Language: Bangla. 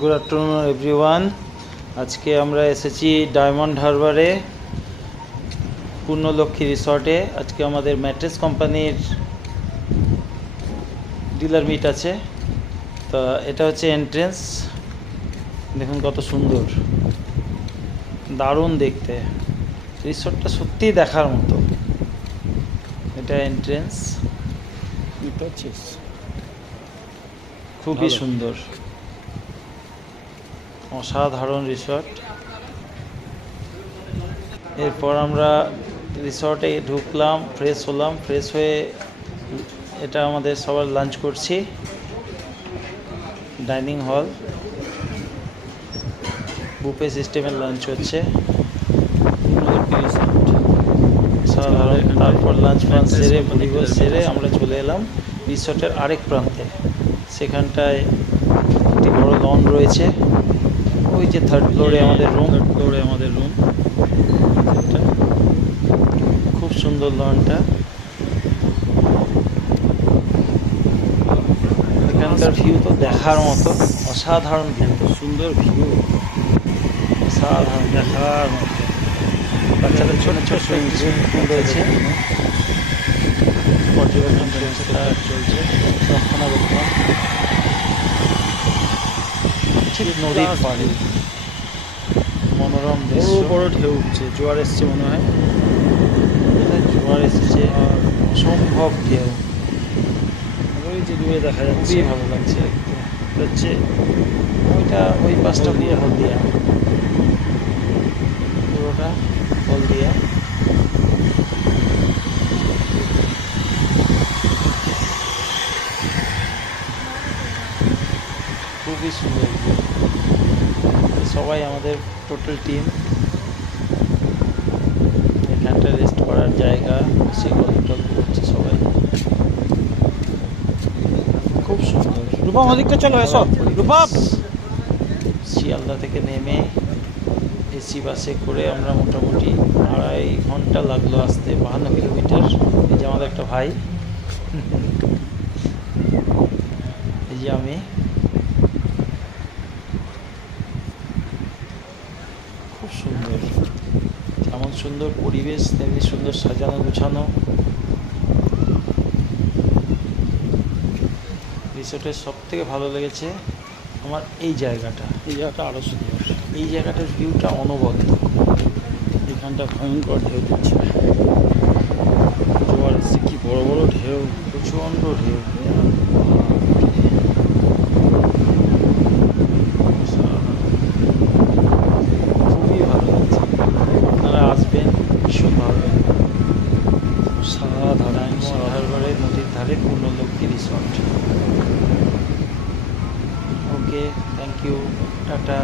Good afternoon everyone. আজকে আমরা এসেছি ডায়মন্ড হারবারে পূর্ণলক্ষ্মী রিসর্টে। আজকে আমাদের ম্যাট্রেস কোম্পানির ডিলার মিট আছে। তা এটা হচ্ছে এন্ট্রেন্স, দেখুন কত সুন্দর, দারুণ দেখতে। রিসর্টটা সত্যিই দেখার মতো। এটা এন্ট্রেন্স, খুবই সুন্দর, অসাধারণ রিসর্ট। এরপর আমরা রিসর্টে ঢুকলাম, ফ্রেশ হলাম, ফ্রেশ হয়ে এটা আমাদের সবার লাঞ্চ করছি। ডাইনিং হল, বুফে সিস্টেমের লাঞ্চ হচ্ছে। সাধারণ তারপর লাঞ্চ ফাঞ্চ সেরে ভলিবল সেরে আমরা চলে এলাম রিসর্টের আরেক প্রান্তে। সেখানটায় একটি বড় লন রয়েছে। ওই যে থার্ড ফ্লোরে আমাদের রুম। খুব সুন্দর লনটা। এখানকার ভিউ তো দেখার মতো, অসাধারণ ভিউ, সুন্দর ভিউ, অসাধারণ দেখার মতো। বাচ্চাদের ছোট ছোট সুইমিং রয়েছে, পর্যবেক্ষণ চলছে, রক্ষণাবেক্ষণ। ঠিক নদীর পাড়ে মনোরম দৃশ্য। বড় ঢেউ উঠছে, জোয়ার এসছে মনে হয়, জোয়ার এসেছে, অসম্ভব ঢেউ। ওই যে দূরে দেখা যাচ্ছে, খুবই ভালো লাগছে দেখতে। হচ্ছে ওইটা, ওই পাশটা পুরো হলদিয়া, পুরোটা হলদিয়া। খুবই সুন্দর। সবাই আমাদের টোটাল টিম। এখানটা রেস্ট করার জায়গা, বসে গল্প টল্প করছে সবাই, খুব সুন্দর। রূপম ওদিকটা চলো, এসো রূপম। শিয়ালদা থেকে নেমে এসি বাসে করে আমরা মোটামুটি 2.5 ঘন্টা লাগলো আসতে, 52 কিলোমিটার। এই যে আমাদের একটা ভাই, এই যে আমি। খুব সুন্দর, যেমন সুন্দর পরিবেশ তেমনি সুন্দর সাজানো গুছানো। রিসোর্টের সব থেকে ভালো লেগেছে আমার এই জায়গাটা আরও সুন্দর। এই জায়গাটার ভিউটা অনবদ্য। এখানটা ভয়ঙ্কর ঢেউ দিচ্ছে, জোয়ার আসছে, কি বড় বড় ঢেউ, প্রচণ্ড ঢেউ। খুবই ভালো লাগছে, আপনারা আসবেন, ভীষণ ভালো লাগবে। সাধারণ হারবারে নদীর ধারে Purnalakshmi resort. Okay, thank you, tata.